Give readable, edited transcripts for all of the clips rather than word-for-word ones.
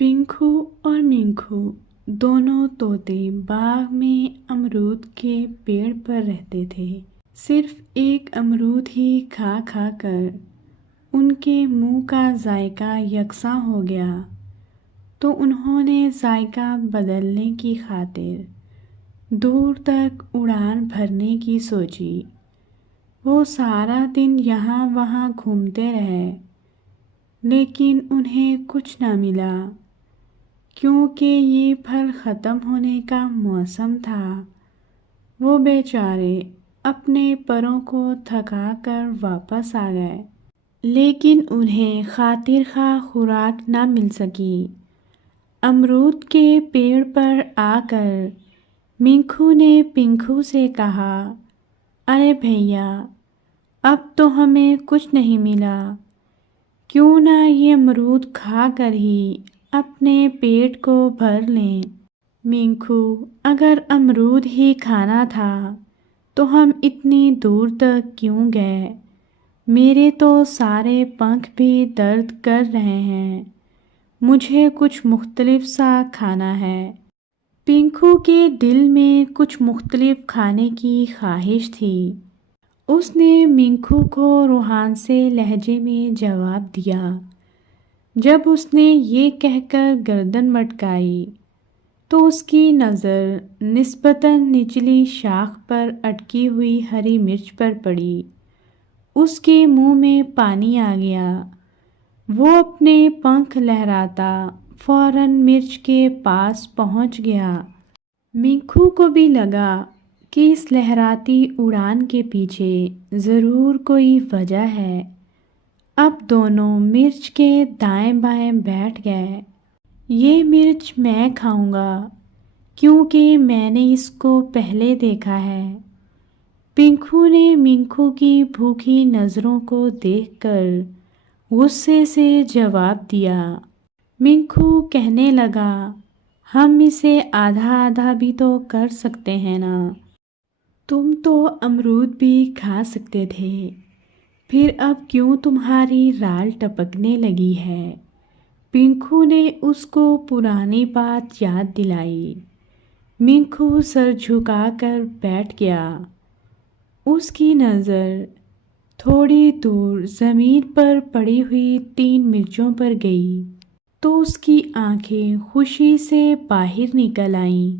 پنکھو اور منکھو دونوں طوطے باغ میں امرود کے پیڑ پر رہتے تھے۔ صرف ایک امرود ہی کھا کھا کر ان کے منہ کا ذائقہ یکساں ہو گیا، تو انہوں نے ذائقہ بدلنے کی خاطر دور تک اڑان بھرنے کی سوچی۔ وہ سارا دن یہاں وہاں گھومتے رہے، لیکن انہیں کچھ نہ ملا، کیونکہ یہ پھل ختم ہونے کا موسم تھا۔ وہ بیچارے اپنے پروں کو تھکا کر واپس آ گئے، لیکن انہیں خاطر خواہ خوراک نہ مل سکی۔ امرود کے پیڑ پر آ کر منکھو نے پنکھو سے کہا، ارے بھیا، اب تو ہمیں کچھ نہیں ملا، کیوں نہ یہ امرود کھا کر ہی اپنے پیٹ کو بھر لیں۔ منکھو، اگر امرود ہی کھانا تھا تو ہم اتنی دور تک کیوں گئے؟ میرے تو سارے پنکھ بھی درد کر رہے ہیں، مجھے کچھ مختلف سا کھانا ہے۔ پنکھو کے دل میں کچھ مختلف کھانے کی خواہش تھی۔ اس نے منکھو کو روحان سے لہجے میں جواب دیا۔ جب اس نے یہ کہہ کر گردن مٹکائی تو اس کی نظر نسبتاً نچلی شاخ پر اٹکی ہوئی ہری مرچ پر پڑی۔ اس کے منہ میں پانی آ گیا۔ وہ اپنے پنکھ لہراتا فوراً مرچ کے پاس پہنچ گیا۔ منکھو کو بھی لگا کہ اس لہراتی اڑان کے پیچھے ضرور کوئی وجہ ہے۔ اب دونوں مرچ کے دائیں بائیں بیٹھ گئے۔ یہ مرچ میں کھاؤں گا، کیونکہ میں نے اس کو پہلے دیکھا ہے۔ پنکھو نے منکھو کی بھوکی نظروں کو دیکھ کر غصے سے جواب دیا۔ منکھو کہنے لگا، ہم اسے آدھا آدھا بھی تو کر سکتے ہیں نا؟ تم تو امرود بھی کھا سکتے تھے، پھر اب کیوں تمہاری رال ٹپکنے لگی ہے؟ پنکھو نے اس کو پرانی بات یاد دلائی۔ منکھو سر جھکا کر بیٹھ گیا۔ اس کی نظر تھوڑی دور زمین پر پڑی ہوئی 3 مرچوں پر گئی تو اس کی آنکھیں خوشی سے باہر نکل آئیں۔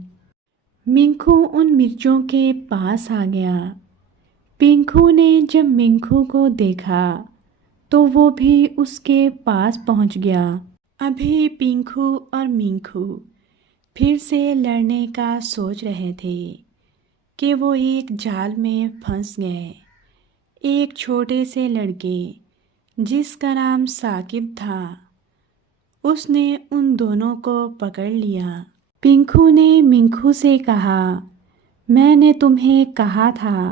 منکھو ان مرچوں کے پاس آ گیا۔ پنکھو نے جب منکھو کو دیکھا تو وہ بھی اس کے پاس پہنچ گیا۔ ابھی پنکھو اور منکھو پھر سے لڑنے کا سوچ رہے تھے کہ وہ ایک جال میں پھنس گئے۔ ایک چھوٹے سے لڑکے جس کا نام ثاقب تھا، اس نے ان دونوں کو پکڑ لیا۔ پنکھو نے منکھو سے کہا، میں نے تمہیں کہا تھا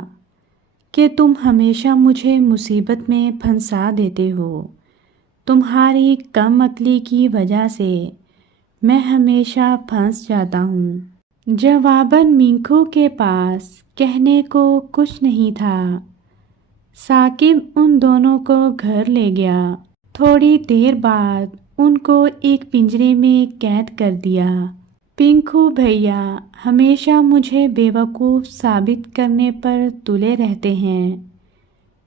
کہ تم ہمیشہ مجھے مصیبت میں پھنسا دیتے ہو۔ تمہاری کم عقلی کی وجہ سے میں ہمیشہ پھنس جاتا ہوں۔ جواباً منکھو کے پاس کہنے کو کچھ نہیں تھا۔ ثاقب ان دونوں کو گھر لے گیا۔ تھوڑی دیر بعد ان کو ایک پنجرے میں قید کر دیا۔ پنکھو بھیا ہمیشہ مجھے بیوقوف ثابت کرنے پر تلے رہتے ہیں۔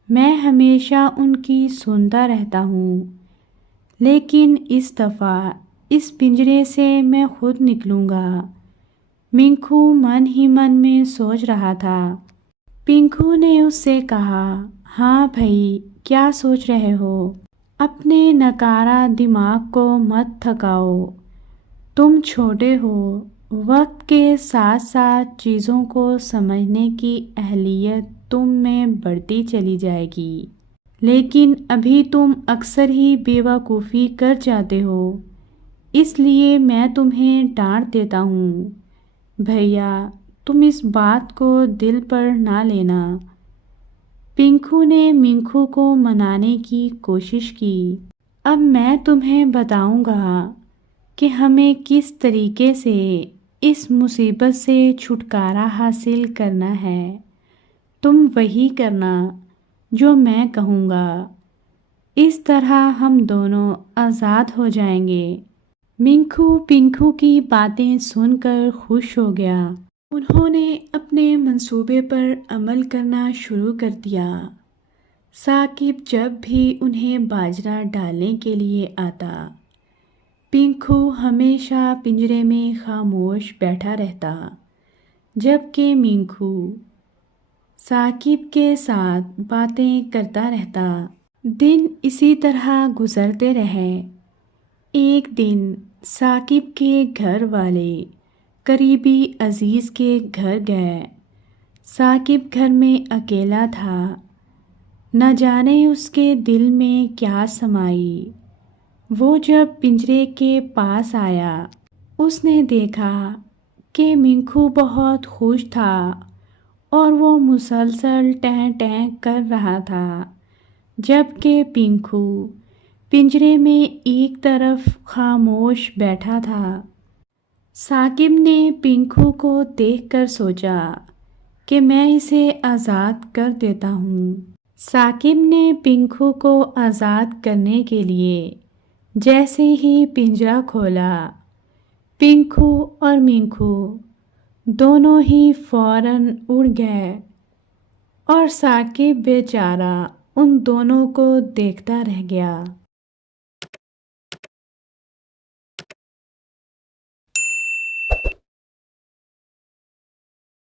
میں ہمیشہ ان کی سنتا رہتا ہوں، لیکن اس دفعہ اس پنجرے سے میں خود نکلوں گا۔ منکھو من ہی من میں سوچ رہا تھا۔ پنکھو نے اس سے کہا، ہاں بھائی، کیا سوچ رہے ہو؟ اپنے نکارا دماغ کو مت تھکاؤ۔ تم چھوٹے ہو، وقت کے ساتھ ساتھ چیزوں کو سمجھنے کی اہلیت تم میں بڑھتی چلی جائے گی، لیکن ابھی تم اکثر ہی بیوقوفی کر جاتے ہو، اس لیے میں تمہیں ڈانٹ دیتا ہوں۔ بھیا، تم اس بات کو دل پر نہ لینا۔ پنکھو نے منکھو کو منانے کی کوشش کی۔ اب میں تمہیں بتاؤں گا کہ ہمیں کس طریقے سے اس مصیبت سے چھٹکارا حاصل کرنا ہے۔ تم وہی کرنا جو میں کہوں گا، اس طرح ہم دونوں آزاد ہو جائیں گے۔ مینکو پنکو کی باتیں سن کر خوش ہو گیا۔ انہوں نے اپنے منصوبے پر عمل کرنا شروع کر دیا۔ ثاقب جب بھی انہیں باجرہ ڈالنے کے لیے آتا، پنکو ہمیشہ پنجرے میں خاموش بیٹھا رہتا، جبکہ مینکو ثاقب کے ساتھ باتیں کرتا رہتا۔ دن اسی طرح گزرتے رہے۔ ایک دن ثاقب کے گھر والے قریبی عزیز کے گھر گئے۔ ثاقب گھر میں اکیلا تھا، نہ جانے اس کے دل میں کیا سمائی۔ وہ جب پنجرے کے پاس آیا، اس نے دیکھا کہ مینکو بہت خوش تھا اور وہ مسلسل ٹیں ٹیں کر رہا تھا، جبکہ پنکو پنجرے میں ایک طرف خاموش بیٹھا تھا۔ ثاقب نے پنکو کو دیکھ کر سوچا کہ میں اسے آزاد کر دیتا ہوں۔ ثاقب نے پنکو کو آزاد کرنے کے لیے جیسے ہی پنجرہ کھولا، پنکو اور مینکو دونوں ہی فوراً اڑ گئے اور ثاقب بیچارہ ان دونوں کو دیکھتا رہ گیا۔